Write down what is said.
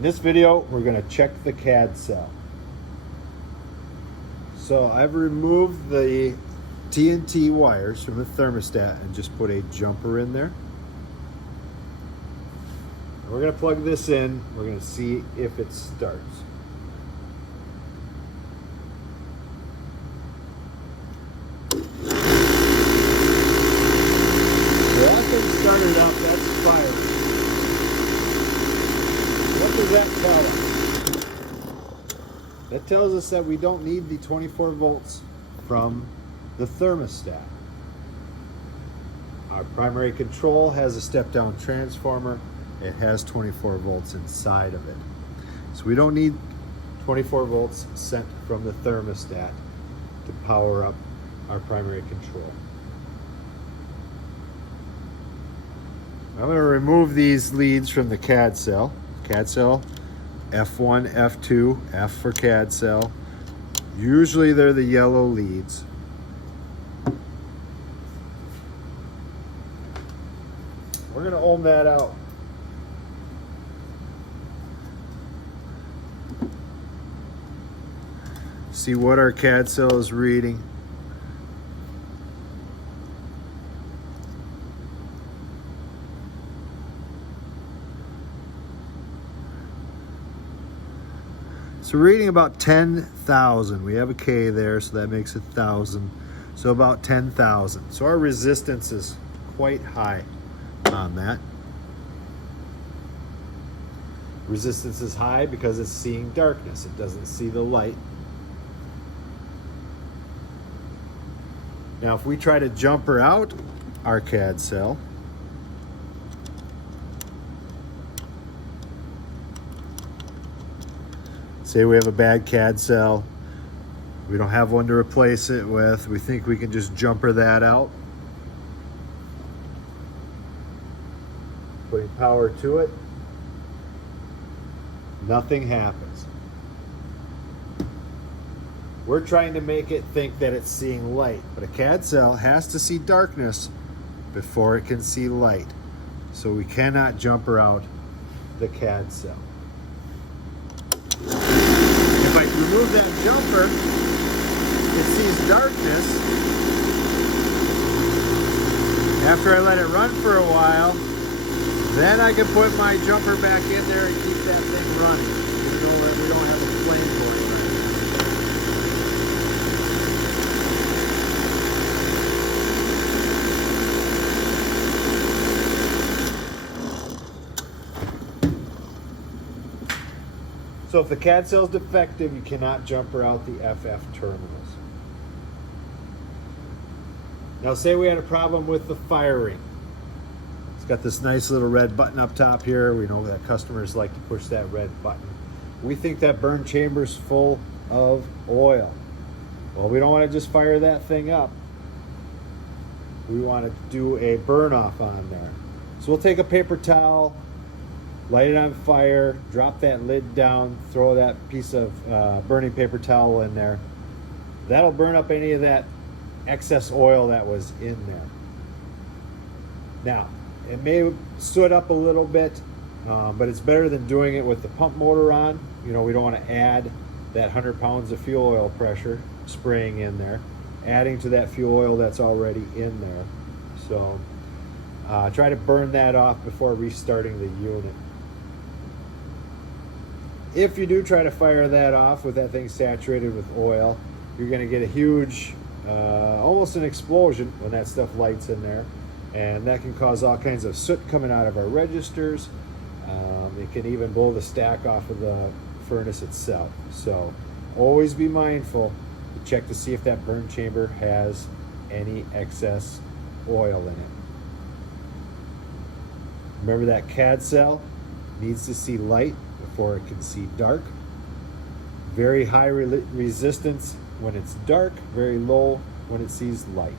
In this video, we're going to check the CAD cell. So I've removed the TNT wires from the thermostat and just put a jumper in there. We're going to plug this in. We're going to see if it starts. So that thing started up, that's firing. What does that tell us? That tells us that we don't need the 24 volts from the thermostat. Our primary control has a step-down transformer. It has 24 volts inside of it. So we don't need 24 volts sent from the thermostat to power up our primary control. I'm going to remove these leads from the CAD cell. CAD cell, F1, F2, F for CAD cell. Usually they're the yellow leads. We're going to ohm that out. See what our CAD cell is reading. So reading about 10,000. We have a K there, so that makes 1,000. So about 10,000. So our resistance is quite high on that. Resistance is high because it's seeing darkness. It doesn't see the light. Now if we try to jumper out our CAD cell, say we have a bad CAD cell, we don't have one to replace it with, we think we can just jumper that out. Putting power to it, nothing happens. We're trying to make it think that it's seeing light, but a CAD cell has to see darkness before it can see light. So we cannot jumper out the CAD cell. If I remove that jumper, it sees darkness. After I let it run for a while, then I can put my jumper back in there and keep that thing running. Even though we don't have a flame going right now. So if the CAD cell is defective, you cannot jumper out the FF terminals. Now say we had a problem with the firing. It's got this nice little red button up top here. We know that customers like to push that red button. We think that burn chamber is full of oil. Well, we don't want to just fire that thing up. We want to do a burn off on there. So we'll take a paper towel, light it on fire, drop that lid down, throw that piece of burning paper towel in there. That'll burn up any of that excess oil that was in there. Now, it may soot up a little bit, but it's better than doing it with the pump motor on. You know, we don't want to add that 100 pounds of fuel oil pressure spraying in there, adding to that fuel oil that's already in there. So try to burn that off before restarting the unit. If you do try to fire that off with that thing saturated with oil, you're going to get a huge, almost an explosion when that stuff lights in there. And that can cause all kinds of soot coming out of our registers. It can even blow the stack off of the furnace itself. So always be mindful to check to see if that burn chamber has any excess oil in it. Remember that CAD cell needs to see light before it can see dark. Very high resistance when it's dark, very low when it sees light.